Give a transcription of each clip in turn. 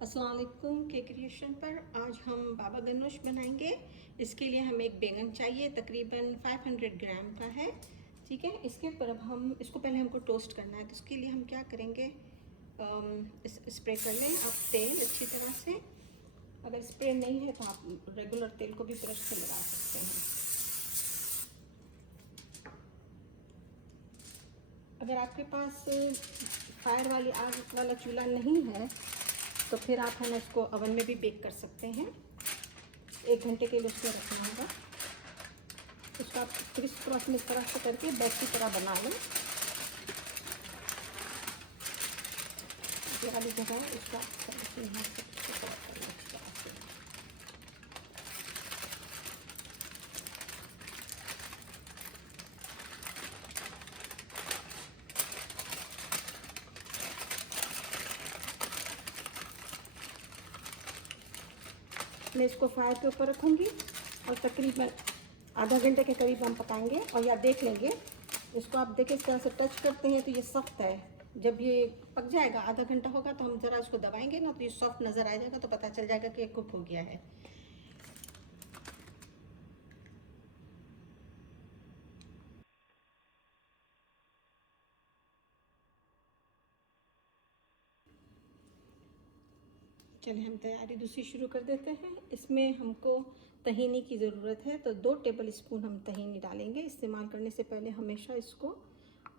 अस्सलाम वालेकुम के क्रिएशन पर आज हम बाबा गनोश बनाएंगे। इसके लिए हमें एक बैंगन चाहिए, तकरीबन 500 ग्राम का है। ठीक है, इसके ऊपर अब हम इसको पहले हमको टोस्ट करना है, तो उसके लिए हम क्या करेंगे, स्प्रे कर लें आप तेल अच्छी तरह से। अगर स्प्रे नहीं है तो आप रेगुलर तेल को भी ब्रश से लगा सकते हैं। अगर आपके पास फायर वाली आग वाला चूल्हा नहीं है तो फिर आप है ना इसको ओवन में भी बेक कर सकते हैं। 1 घंटे के लिए उसको रखना होगा। उसका आप क्रिस्प क्रॉस में इस तरह से करके बैट की तरह बना लें। ये वाली जगह है उसका मैं इसको फायर के ऊपर रखूँगी और तकरीबन आधा घंटे के करीब हम पकाएंगे। और या देख लेंगे, इसको आप देखें इस तरह से टच करते हैं तो ये सख्त है। जब ये पक जाएगा, आधा घंटा होगा, तो हम ज़रा इसको दबाएंगे ना तो ये सॉफ्ट नज़र आ जाएगा, तो पता चल जाएगा कि ये कुक हो गया है। चलिए हम तैयारी दूसरी शुरू कर देते हैं। इसमें हमको तहीनी की ज़रूरत है, तो 2 टेबल स्पून हम तहीनी डालेंगे। इस्तेमाल करने से पहले हमेशा इसको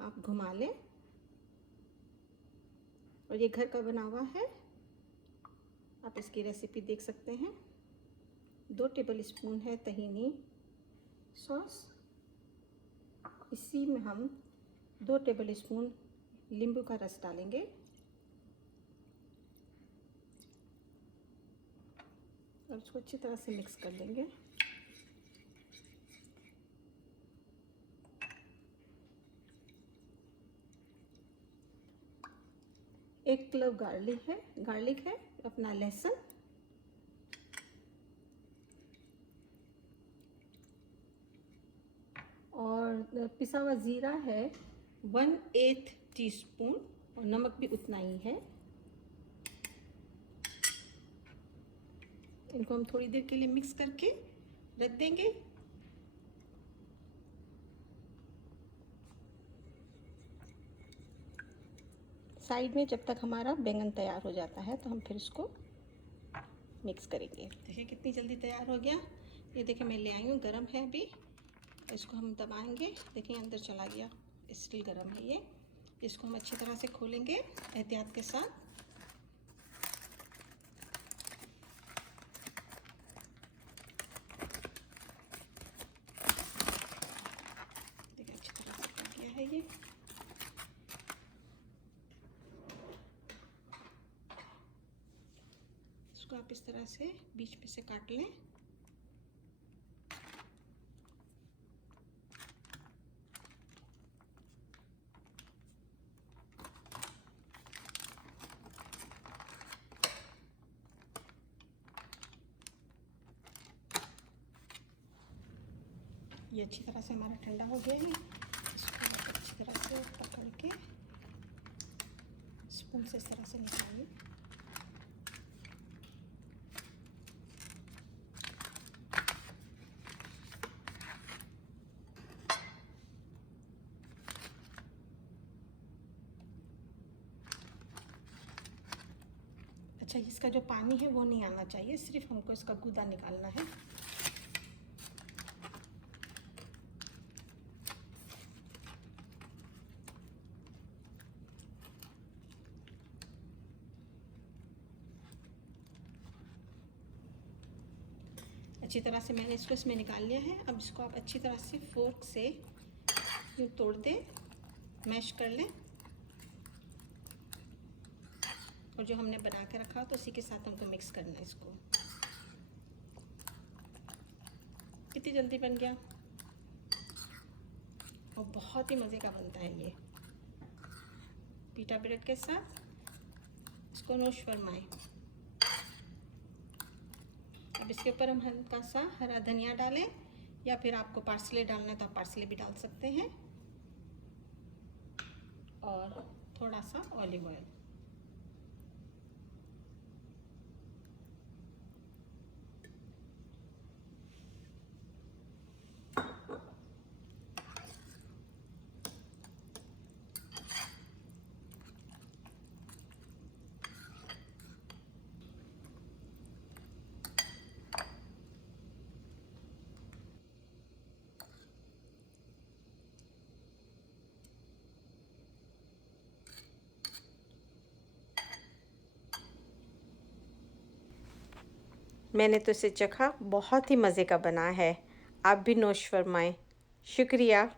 आप घुमा लें। और ये घर का बना हुआ है, आप इसकी रेसिपी देख सकते हैं। 2 टेबल स्पून है तहीनी सॉस। इसी में हम 2 टेबल स्पून नींबू का रस डालेंगे और उसको अच्छी तरह से मिक्स कर देंगे। एक क्लव गार्लिक है अपना लहसुन, और पिसा हुआ ज़ीरा है 1/8 टीस्पून, और नमक भी उतना ही है। इनको हम थोड़ी देर के लिए मिक्स करके रख देंगे। साइड में जब तक हमारा बैंगन तैयार हो जाता है तो हम फिर इसको मिक्स करेंगे। देखिए कितनी जल्दी तैयार हो गया। ये देखिए मैं ले आई हूँ, गरम है अभी। इसको हम दबाएंगे, देखिए अंदर चला गया, स्टिल गरम है ये। इसको हम अच्छी तरह से खोलेंगे एहतियात के साथ। देखिए अच्छी तरह से पक गया है ये। इसको आप इस तरह से बीच में से काट लें। ये अच्छी तरह से हमारा ठंडा हो गया है। इसको आप अच्छी तरह से पकड़ के स्पून से इस तरह से निकालिए। अच्छा, इसका जो पानी है वो नहीं आना चाहिए, सिर्फ हमको इसका गूदा निकालना है। अच्छी तरह से मैंने इसको इसमें निकाल लिया है। अब इसको आप अच्छी तरह से फोर्क से यूँ तोड़ दें, मैश कर लें। और जो हमने बना के रखा तो उसी के साथ हमको मिक्स करना है इसको। कितनी जल्दी बन गया और बहुत ही मज़े का बनता है ये पीटा ब्रेड के साथ। इसको नोश फरमाएं। अब इसके ऊपर हम हल्का सा हरा धनिया डालें, या फिर आपको पार्सले डालना है तो आप पार्सले भी डाल सकते हैं, और थोड़ा सा ऑलिव ऑयल। मैंने तो इसे चखा, बहुत ही मज़े का बना है। आप भी नोश फरमाएं। शुक्रिया।